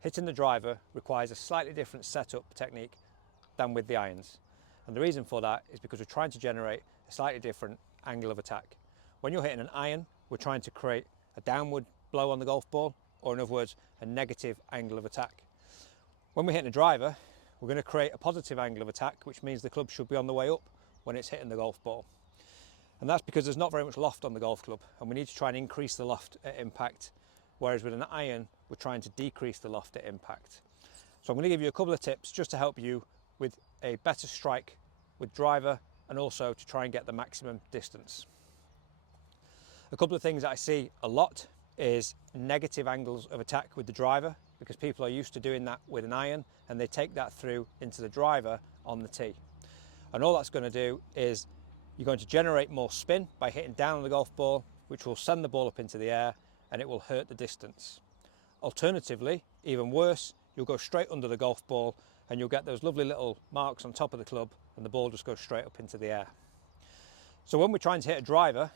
hitting the driver requires a slightly different setup technique than with the irons. And the reason for that is because we're trying to generate a slightly different angle of attack. When you're hitting an iron, we're trying to create a downward blow on the golf ball, or in other words, a negative angle of attack. When we're hitting a driver, we're going to create a positive angle of attack, which means the club should be on the way up when it's hitting the golf ball. And that's because there's not very much loft on the golf club, and we need to try and increase the loft at impact, whereas with an iron, we're trying to decrease the loft at impact. So I'm going to give you a couple of tips just to help you with a better strike with driver and also to try and get the maximum distance. A couple of things that I see a lot is negative angles of attack with the driver, because people are used to doing that with an iron and they take that through into the driver on the tee. And all that's going to do is you're going to generate more spin by hitting down on the golf ball, which will send the ball up into the air and it will hurt the distance. Alternatively, even worse, you'll go straight under the golf ball and you'll get those lovely little marks on top of the club and the ball just goes straight up into the air. So when we're trying to hit a driver,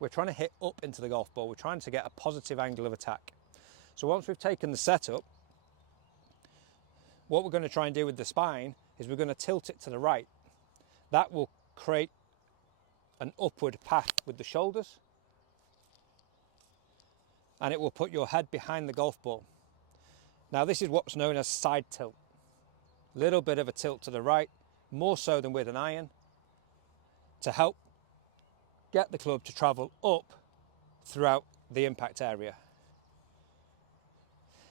we're trying to hit up into the golf ball. We're trying to get a positive angle of attack. So once we've taken the setup, what we're going to try and do with the spine is we're going to tilt it to the right. That will create an upward path with the shoulders, and it will put your head behind the golf ball. Now this is what's known as side tilt. A little bit of a tilt to the right, more so than with an iron, to help get the club to travel up throughout the impact area.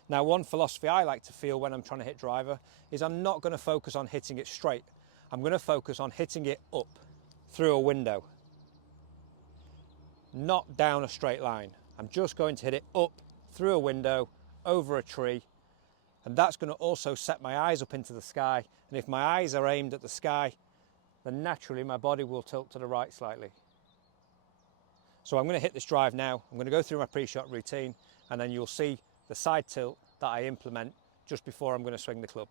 Now, one philosophy I like to feel when I'm trying to hit driver is I'm not going to focus on hitting it straight. I'm going to focus on hitting it up through a window, not down a straight line. I'm just going to hit it up through a window, over a tree, and that's going to also set my eyes up into the sky. And if my eyes are aimed at the sky, then naturally my body will tilt to the right slightly. So I'm going to hit this drive now. I'm going to go through my pre-shot routine and then you'll see the side tilt that I implement just before I'm going to swing the club.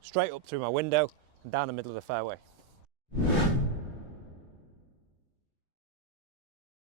Straight up through my window and down the middle of the fairway.